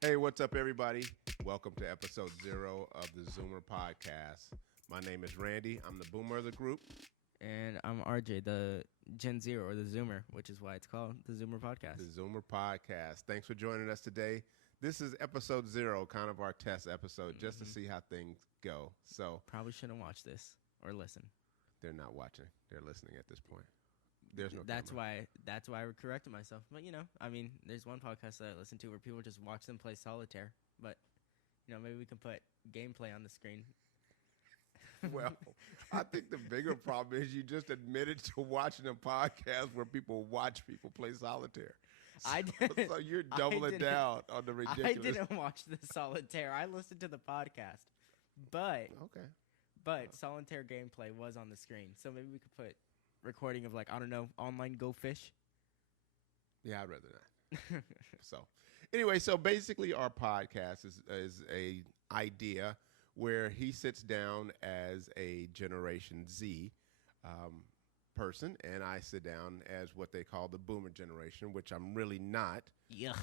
Hey, what's up, everybody? Welcome to episode 0 of the Zoomer podcast. My name is Randy. I'm the boomer of the group. And I'm RJ, the Gen Zero or the Zoomer, which is why it's called the Zoomer Podcast. The Zoomer podcast. Thanks for joining us today. This is episode 0, kind of our test episode, just to see how things go. So Probably shouldn't watch this or listen. they're not watching; they're listening at this point. There's no. That's camera. why I corrected myself. But there's one podcast that I listen to where people just watch them play solitaire. But maybe we can put gameplay on the screen. Well, I think the bigger problem is you just admitted to watching a podcast where people watch people play solitaire. I didn't. So you're I doubling didn't- down on the ridiculous. I didn't watch the solitaire. I listened to the podcast, but Okay. solitaire gameplay was on the screen. So maybe we could put recording of online Go Fish. Yeah, I'd rather not. So, anyway, so basically, our podcast is a idea where he sits down as a Generation Z person, and I sit down as what they call the Boomer generation, which I'm really not. Yuck.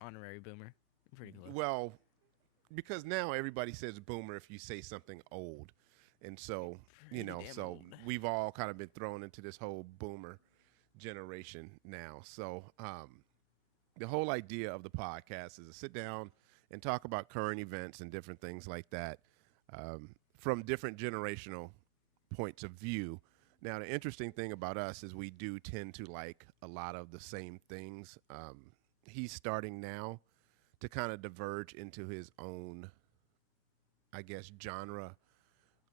Honorary boomer. Pretty close. Well, because now everybody says Boomer if you say something old, and so Damn so old. we've all kind of been thrown into this whole Boomer generation now. So the whole idea of the podcast is to sit down and talk about current events and different things like that from different generational points of view. Now, the interesting thing about us is we do tend to like a lot of the same things. He's starting now to kind of diverge into his own, I guess, genre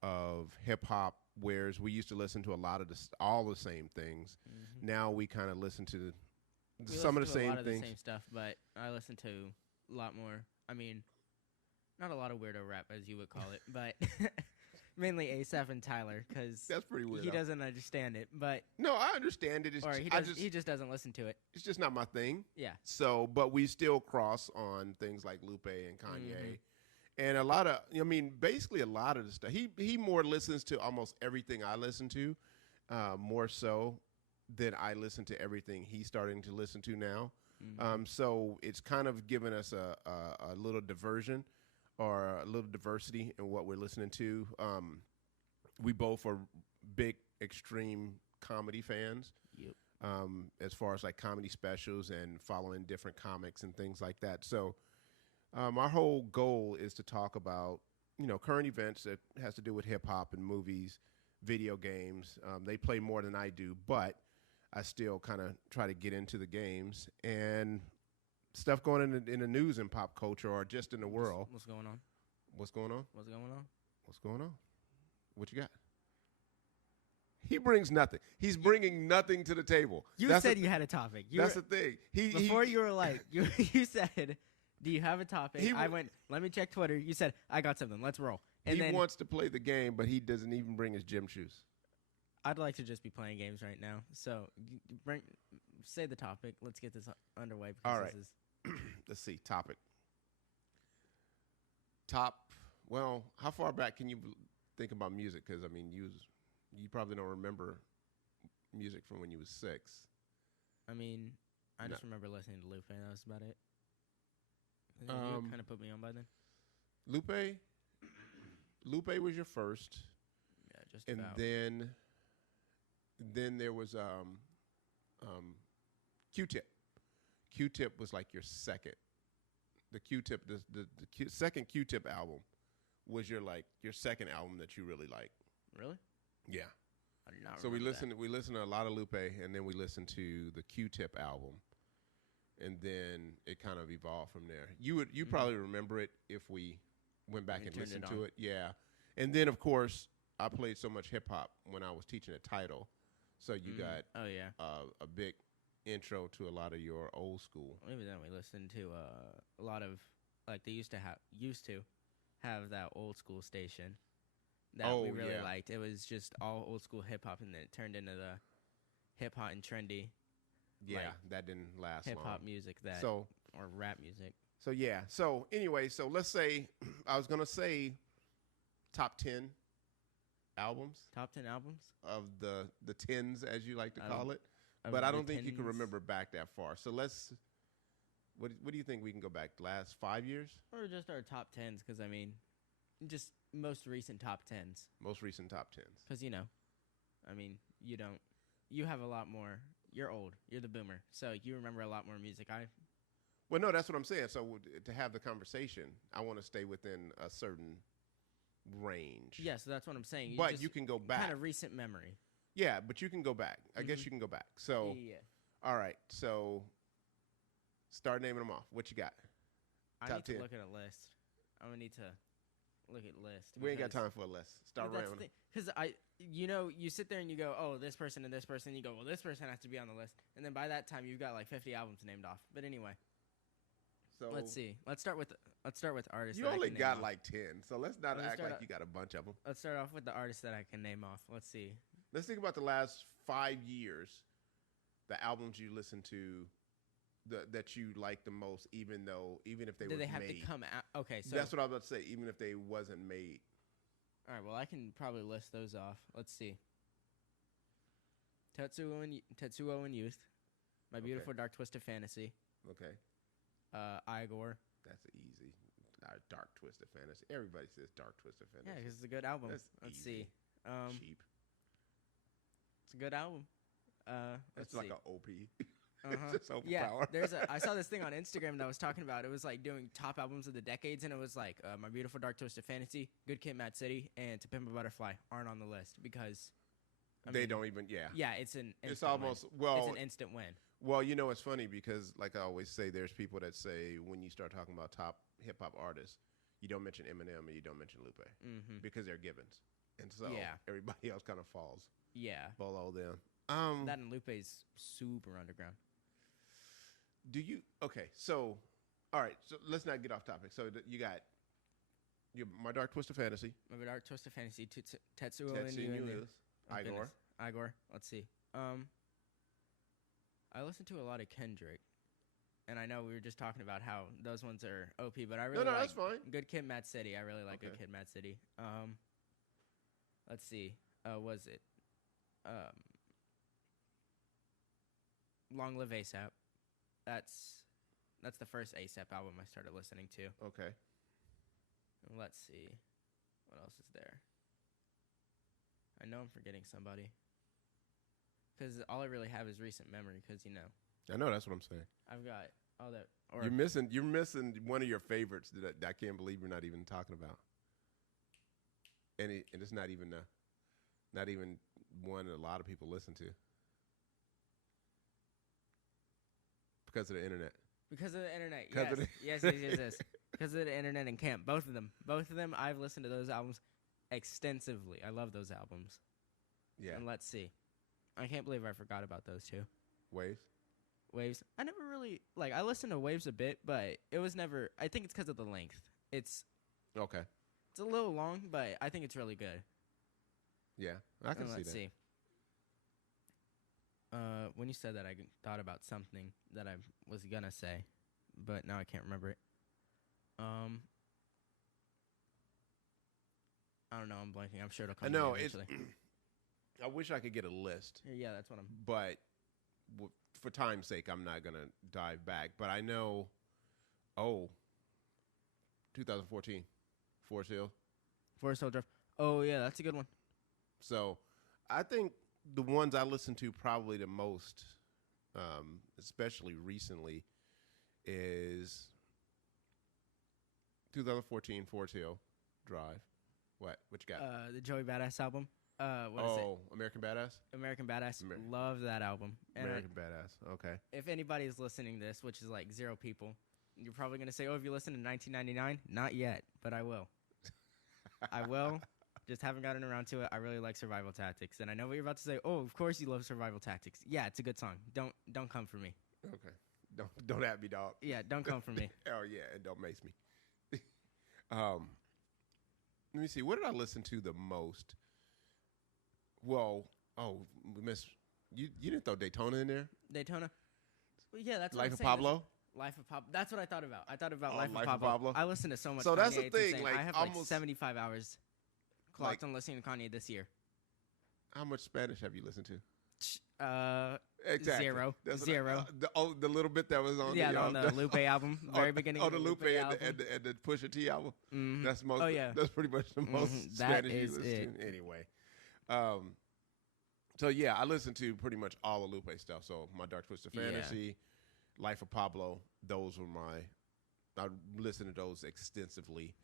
of hip hop, whereas we used to listen to a lot of all the same things. Mhm. Now we kind of listen to We some of the listen to same a lot of things. the same stuff, but I listen to a lot more. I mean, not a lot of weirdo rap, as you would call it, but mainly ASAP and Tyler, because That's pretty weird. he doesn't understand it, but No, I understand it. It's or just, he I does, just, he just doesn't listen to it. it's just not my thing. Yeah. So, but we still cross on things like Lupe and Kanye, and a lot of, basically a lot of the stuff. He more listens to almost everything I listen to, more so than I listen to everything he's starting to listen to now. So it's kind of given us a little diversion or a little diversity in what we're listening to. We both are big, extreme comedy fans. Yep. As far as like comedy specials and following different comics and things like that. So our whole goal is to talk about, current events that has to do with hip hop and movies, video games. They play more than I do, but I still kind of try to get into the games and stuff going in the news and pop culture or just in the world. What's going on? What's going on? What's going on? What's going on? What you got? He brings nothing. He's bringing nothing to the table. You That's said the, you had a topic. That's the thing. Before you were like, you said, do you have a topic? He I w- went, let me check Twitter. You said, I got something. Let's roll. And he then wants to play the game, but he doesn't even bring his gym shoes. I'd like to just be playing games right now. So say the topic. Let's get this underway. Because All right. This is, Let's see. Topic. Well, how far back can you think about music? Because you probably don't remember music from when you was 6. I mean, I No. just remember listening to Lupe. That was about it. You kind of put me on by then. Lupe was your first, Yeah, just and about. then there was Q-Tip. Q-Tip was like your second. The Q-Tip, second Q-Tip album was your second album that you really liked. Really? Yeah. I do not So we remember that. listened to a lot of Lupe, and then we listened to the Q-Tip album, and then it kind of evolved from there. You probably remember it if we went back We and turned listened it to on. it. Yeah, and then of course I played so much hip hop when I was teaching at Title, so you got Oh, yeah. a big intro to a lot of your old school. Maybe then we listened to a lot of, like, they used to have that old school station that Oh, we really yeah. liked. It was just all old school hip hop, and then it turned into the hip hop and trendy Yeah, Like, that didn't last hip long. hop music So or rap music. So yeah. So anyway, so let's say I was gonna say top 10 albums Top 10 albums? of the tens, as you like to Of- call it. of But I the don't think you can 10s? remember back that far. So let's What do you think we can go back? Last 5 years? Or just our top tens, because I mean, just most recent top tens. Most recent top tens. Because I mean, you have a lot more. You're old. You're the boomer, so you remember a lot more music. Well, no, that's what I'm saying. So to have the conversation, I want to stay within a certain range. Yeah, so that's what I'm saying. But you can go back. Kind of recent memory. Yeah, but you can go back. I guess you can go back. So, Yeah. all right. So, start naming them off. What you got? I Top need to 10. look at a list. I'm gonna need to look at list. We ain't got time for a list. Start rambling. Because you sit there and you go, oh, this person and this person. And you go, well, this person has to be on the list. And then by that time, you've got like 50 albums named off. But anyway, So let's see. Let's start with artists. you that I only can name got off. like 10. So let's not Let's act start like out- you got a bunch of them. Let's start off with the artists that I can name off. Let's see. Let's think about the last 5 years, the albums you listen to, that you like the most, even if they Did were they have made. to come out? Okay, so That's what I was about to say. Even if they wasn't made. all right. Well, I can probably list those off. Let's see. Tetsuo and Youth, My Okay. Beautiful Dark Twisted Fantasy, Okay, Igor. that's easy. Dark Twisted Fantasy. Everybody says Dark Twisted Yeah, Fantasy. because it's a good album. That's Let's easy. see. Cheap. It's a good album. That's let's like see. an OP. Uh-huh. It's just Yeah, overpowered. I saw this thing on Instagram that was talking about. It was like doing top albums of the decades, and it was like My Beautiful Dark Twisted Fantasy, Good Kid, Mad City, and To Pimp a Butterfly aren't on the list because They don't even. Yeah. Yeah, it's an. It's instant almost win. It's well. an instant win. Well, you know, it's funny because, like I always say, there's people that say when you start talking about top hip hop artists, you don't mention Eminem and you don't mention Lupe Mm-hmm. because they're givens, and so Yeah. everybody else kind of falls Yeah, below them. that and Lupe's super underground. Do you? Okay, so all right, so let's not get off topic. So you got My Dark Twisted Fantasy, My Dark Twisted Fantasy, Tetsuo and Tetsu You, and News, oh, Igor. goodness. Igor. Let's see. I listen to a lot of Kendrick, and I know we were just talking about how those ones are OP, but I really No, like that's fine. Good Kid, Mad City. I really like Good Okay. Kid, Mad City. Let's see. Was it Long Live ASAP? That's the first ASAP album I started listening to. Okay, Let's see. What else is there? I know I'm forgetting somebody. Because all I really have is recent memory. Because I know that's what I'm saying. I've got all that. Or You're missing one of your favorites that I can't believe you're not even talking about, and it's not even one that a lot of people listen to because of the internet. because of the internet. 'Cause Yes. of the- yes. Because of the internet and camp. Both of them. I've listened to those albums extensively. I love those albums. Yeah, And let's see. I can't believe I forgot about those two. Waves. Waves. I never really I listened to Waves a bit, but it was never. I think it's because of the length. It's Okay, a little long, but I think it's really good. yeah, I can And see let's that. see. When you said that, I thought about something that I was gonna say, but now I can't remember it. I don't know. I'm blanking. I'm sure it'll come. I know to me it's. eventually. I wish I could get a list, Yeah, that's what I'm. but for time's sake, I'm not gonna dive back. But I know. 2014, Forest Hill. Forest Hill Drive. Oh yeah, that's a good one. So, I think the ones I listen to probably the most, especially recently, is 2014 Forest Hill Drive. What you got? The Joey Badass album. What is it? American Badass. American Badass. Amer- Love that album. And American Badass. Okay. if anybody's listening to this, which is like 0 people, you're probably gonna say, "Oh, have you listened to 1999?" Not yet, but I will. I will. Just haven't gotten around to it. I really like Survival Tactics, and I know what you're about to say. Oh, of course you love Survival Tactics. Yeah, it's a good song. Don't come for me. Okay. Don't at me, dog. Yeah, don't come for me. Oh yeah, and don't mace me. Let me see. What did I listen to the most? Well, we missed. You didn't throw Daytona in there? Daytona. Well, yeah, that's what Life I'm of saying. Pablo. Life of Pablo. That's what I thought about. I thought about Oh, Life Life of of Pablo. Pablo. I listen to so much. So Kanye, that's the it's thing, insane. like, I have like almost- 75 hours clocked Like- on listening to Kanye this year. How much Spanish have you listened to? Exactly. Zero. That's Zero. The little bit that was on On the Lupe album, very beginning. on of the Lupe album. and the Pusha T album. Mhm. That's most. Oh, yeah. That's pretty much the most That Spanish you is listen it. to. Anyway, so yeah, I listen to pretty much all of Lupe stuff. So my Dark Twisted Yeah. Fantasy, Life of Pablo, those were my. I listen to those extensively.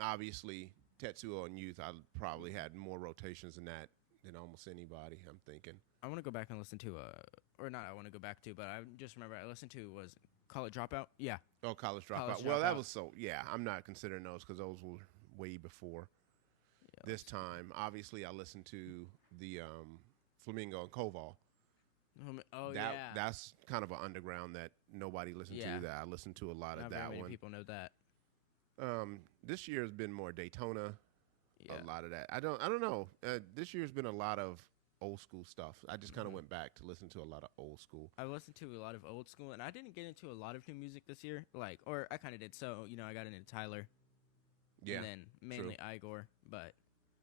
Obviously, Tetsuo and Youth, I probably had more rotations than that than almost anybody. I'm thinking. I want to go back and listen to or not. I want to go back to, but I just remember I listened to was College Dropout. Yeah. Oh, College Dropout. College Well, that Dropout. was so. Yeah, I'm not considering those because those were way before this time. Obviously, I listened to the Flamingo and Koval. Oh that, yeah. That's kind of an underground that nobody listened Yeah. to. That I listened to a lot Not of very that many one. people know that. This year has been more Daytona. Yeah. A lot of that. I don't know. This year's been a lot of old school stuff. I just kind of went back to listen to a lot of old school. I listened to a lot of old school, and I didn't get into a lot of new music this year. Or I kind of did. So I got into Tyler. Yeah. And then mainly Igor, but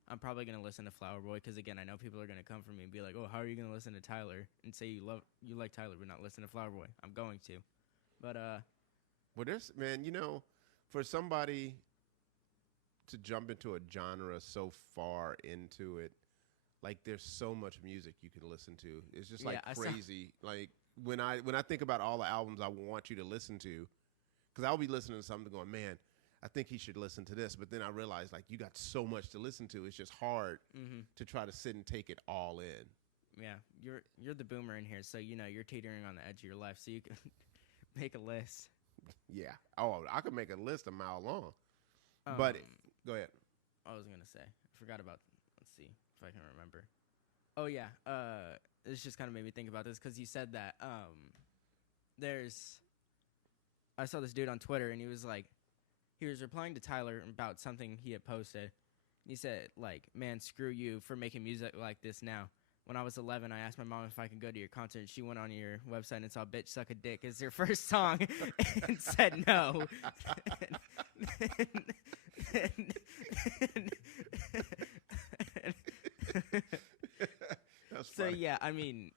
I'm probably gonna listen to Flower Boy because again, I know people are gonna come for me and be like, "Oh, how are you gonna listen to Tyler and say you like Tyler but not listen to Flower Boy?" I'm going to, but Well, there's man, for somebody to jump into a genre so far into it, like there's so much music you can listen to. It's just like Yeah, crazy. Like when I think about all the albums I want you to listen to, because I'll be listening to something going, man, I think he should listen to this. But then I realize like you got so much to listen to. It's just hard to try to sit and take it all in. yeah, you're the boomer in here, so you're teetering on the edge of your life, so you can make a list. Yeah. Oh, I could make a list a mile long. But go ahead. I was gonna say, I forgot about. Let's see if I can remember. Oh yeah, this just kind of made me think about this because you said that I saw this dude on Twitter and he was replying to Tyler about something he had posted. He said like, "Man, screw you for making music like this now. When I was 11, I asked my mom if I could go to your concert. She went on your website and saw Bitch Suck a Dick as their first song and said no." That's So funny. yeah, I mean,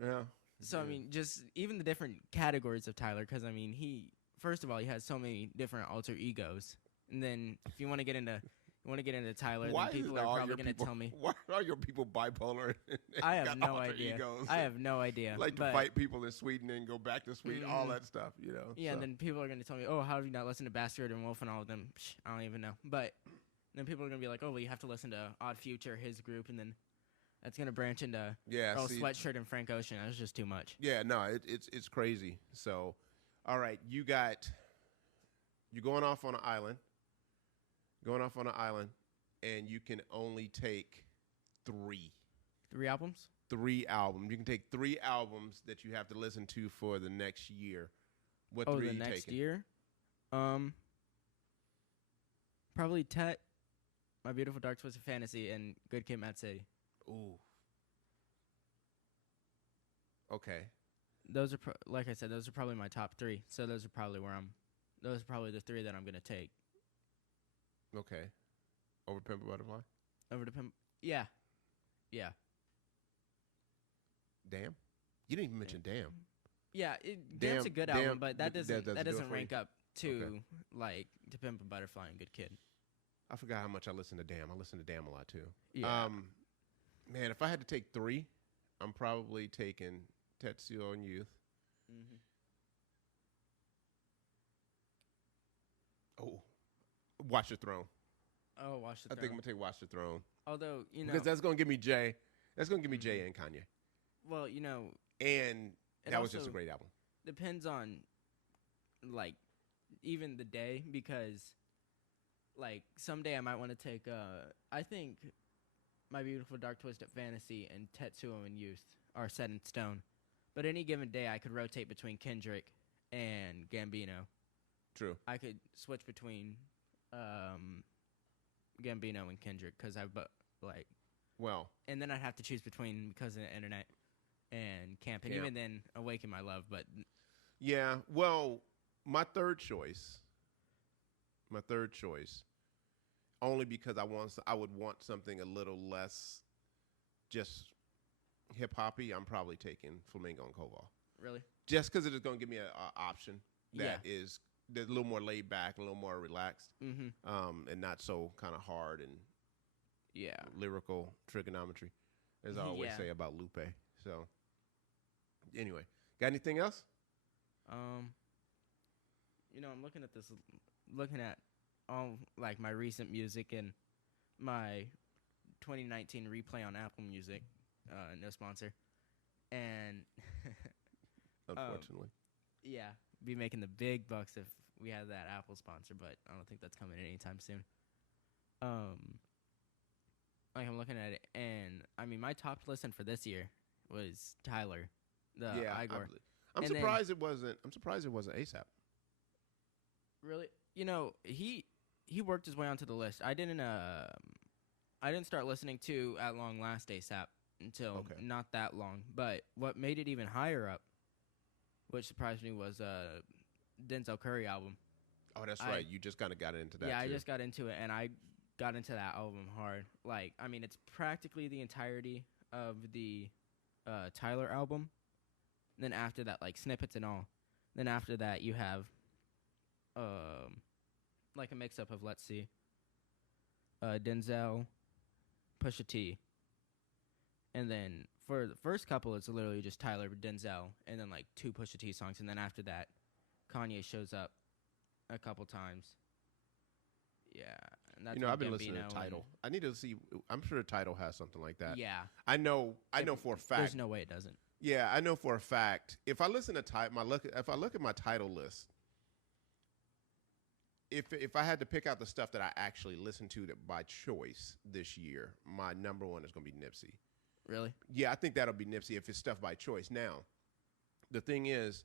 Yeah. so I mean, just even the different categories of Tyler, because I mean, first of all, he has so many different alter egos, and then if you want to get into Tyler, Why then people is are all probably your going to people- tell me. Why are your people bipolar? and I have got no alter idea. egos I and have no idea. like to but- fight people in Sweden and go back to Sweden, all Mhm. that stuff, Yeah, so. and then people are going to tell me, "Oh, how have you not listened to Bastard and Wolf and all of them?" Psh, I don't even know. But then people are going to be like, "Oh, well, you have to listen to Odd Future, his group," and then that's going to branch into Yeah, Earl see, Sweatshirt and Frank Ocean. That's just too much. yeah, no, it's crazy. So, all right, you're going off on an island, and you can only take three 3 albums? albums. You can take 3 albums that you have to listen to for the next year. What Oh, 3 the you next taking? year? Probably Tet, My Beautiful Dark Twisted Fantasy, and Good Kid, Mad City. Ooh. Okay. Those are, like I said, those are probably my top 3. So those are probably the 3 that I'm going to take. Okay. Over Pimp a Butterfly? Over to Pimp. Yeah. Yeah. Damn. You didn't even mention Damn. Yeah, Damn's a good album, Damn, but that that doesn't doesn't do it for rank you? up to Okay. like To Pimp a Butterfly and Good Kid. I forgot how much I listen to Damn. I listen to Damn a lot too. Yeah. Man, if I had to take 3, I'm probably taking Tetsuo and Youth. Mm-hmm. Oh, Watch the Throne. Oh, Watch the I think I'm Throne. gonna take Watch the Throne Although because that's gonna give me Jay. That's gonna give me Jay and Kanye. well, And It that was just a also- great album. depends on like even the day because like someday I might want to take I think My Beautiful Dark Twisted Fantasy and Tetsuo and Youth are set in stone. But any given day I could rotate between Kendrick and Gambino. True. I could switch between Gambino and Kendrick cuz like Well, and then I'd have to choose between Because of the Internet and Camp. And Camp. even then Awaken My Love, but yeah. Well, my third choice, only because I would want something a little less just hip hoppy, I'm probably taking Flamingo and Koval. Really? Just because it is going to give me an option that Yeah. is that's a little more laid back, a little more relaxed, Mm-hmm. and not so kind of hard and Yeah. lyrical trigonometry, as I always Yeah. say about Lupe. So, anyway, got anything else? I'm looking at this, looking at all like my recent music and my 2019 replay on Apple Music, no sponsor, and Unfortunately, yeah, be making the big bucks if we had that Apple sponsor, but I don't think that's coming anytime soon. Like I'm looking at it, and I mean, my top listen for this year was Tyler, the Igor. I'm And surprised it wasn't. I'm surprised it wasn't ASAP. Really, he worked his way onto the list. I didn't start listening to At Long Last ASAP until Okay. not that long. But what made it even higher up, which surprised me, was Denzel Curry album. Oh, that's I- right. You just kind of got into that. Yeah, I too. just got into it, and I got into that album hard. Like, I mean, it's practically the entirety of the Tyler album. Then after that, like snippets and all. Then after that, you have like a mix up of, let's see, Denzel, Pusha T, and then for the first couple, it's literally just Tyler, Denzel, and then like 2 Pusha T songs, and then after that, Kanye shows up a couple times. Yeah, and that's I've when been listening Gambino to Tidal. and- I need to see. I'm sure Tidal has something like that. Yeah, I know for a fact. there's no way it doesn't. Yeah, I know for a fact. If I listen to if I look at my Tidal list, if I had to pick out the stuff that I actually listened to that by choice this year, my number one is going to be Nipsey. Really? Yeah, I think that'll be Nipsey if it's stuff by choice. Now, the thing is,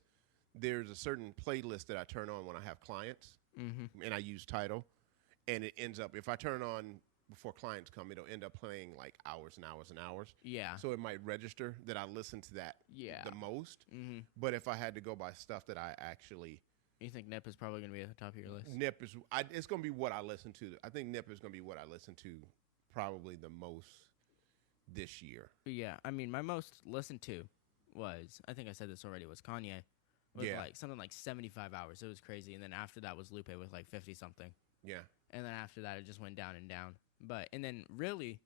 there's a certain playlist that I turn on when I have clients, Mm-hmm. and I use Tidal, and it ends up, if I turn on before clients come, it'll end up playing like hours and hours and hours. Yeah. So it might register that I listen to that Yeah. the most. Mm-hmm. But if I had to go by stuff that I actually You think Nip is probably going to be at the top of your list? Nip is, it's going to be what I listen to. I think Nip is going to be what I listen to probably the most this year. Yeah, I mean, my most listened to was, I think I said this already, was Kanye. With Yeah. like something like 75 hours. It was crazy. And then after that was Lupe with like 50 something. Yeah. And then after that, it just went down and down. And then really,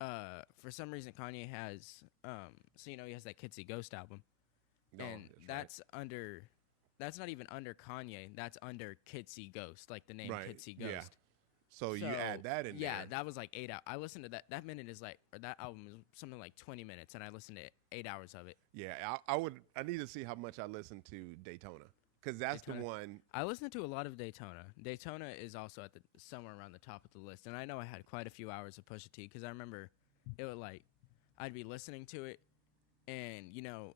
for some reason, Kanye has, so he has that Kitsy Ghost album. No, and that's that's not even under Kanye. That's under Kitsy Ghost, like the name Right, Kitsy yeah. Ghost. So you add that in Yeah, there. that was like 8 hours. I listened to that. That minute is like, or that album is something like 20 minutes, and I listened to 8 hours of it. Yeah, I need to see how much I listen to Daytona, because that's Daytona. the one. I listened to a lot of Daytona. Daytona is also at somewhere around the top of the list, and I know I had quite a few hours of Pusha T because I remember it would like I'd be listening to it, and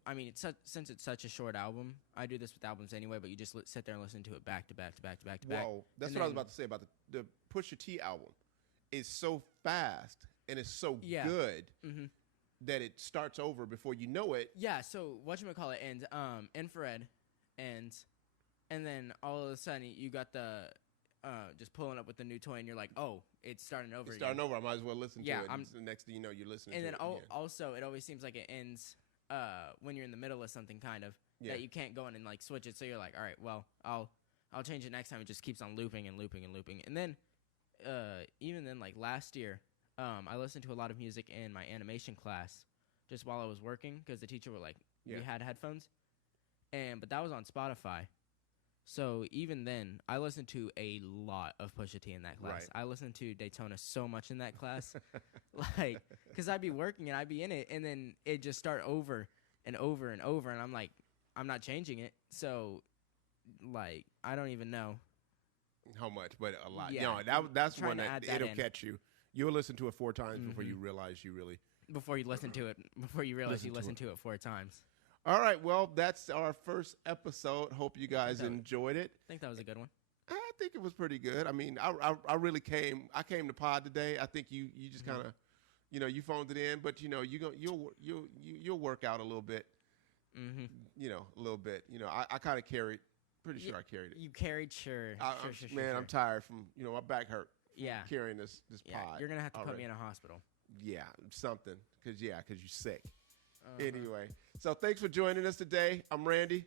I mean, since it's such a short album, I do this with albums anyway. But you just sit there and listen to it back to back to back to back to back. Whoa, that's And what I was then- about to say about the Pusha T album. It's so fast and it's so Yeah. good Mm-hmm. that it starts over before you know it. Yeah. So whatchamacallit ends. Infrared ends, and then all of a sudden you got the just pulling up with the new toy, and you're like, oh, it's starting over. It's starting over. I might as well listen Yeah, to it. I'm- And the next thing you know, you're listening And to then it again. also, it always seems like it ends when you're in the middle of something, kind of Yeah. that you can't go in and like switch it. So you're like, all right, well, I'll change it next time. It just keeps on looping and looping and looping. And then even then, like last year, I listened to a lot of music in my animation class just while I was working because the teacher were like, Yeah. we had headphones, but that was on Spotify. So even then, I listened to a lot of Pusha T in that class. Right. I listened to Daytona so much in that class, like, because I'd be working and I'd be in it, and then it just start over and over and over, and I'm like, I'm not changing it. So, like, I don't even know. How much? But a lot. Yeah. That's Trying one to that add that it'll in. catch you. You'll listen to it 4 times before Mhm. you realize you really. Before you listen to it, before you realize you Listen listened to it 4 times. All right. Well, that's our first episode. Hope you guys that- enjoyed it. I think that was a good one. I think it was pretty good. I mean, I really came to pod today. I think you just Mhm. kind of, you phoned it in, but you'll work out a little bit, Mm-hmm. a little bit. I kind of carried. Pretty sure I carried it. You carried, sure. Man, I'm tired from, my back hurt Yeah. carrying this Yeah, pod. you're gonna have to put already. me in a hospital. Yeah, something. Because you're sick. Uh-huh. Anyway, so thanks for joining us today. I'm Randy.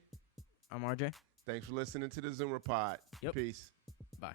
I'm RJ. Thanks for listening to the Zoomer Pod. Yep. Peace. Bye.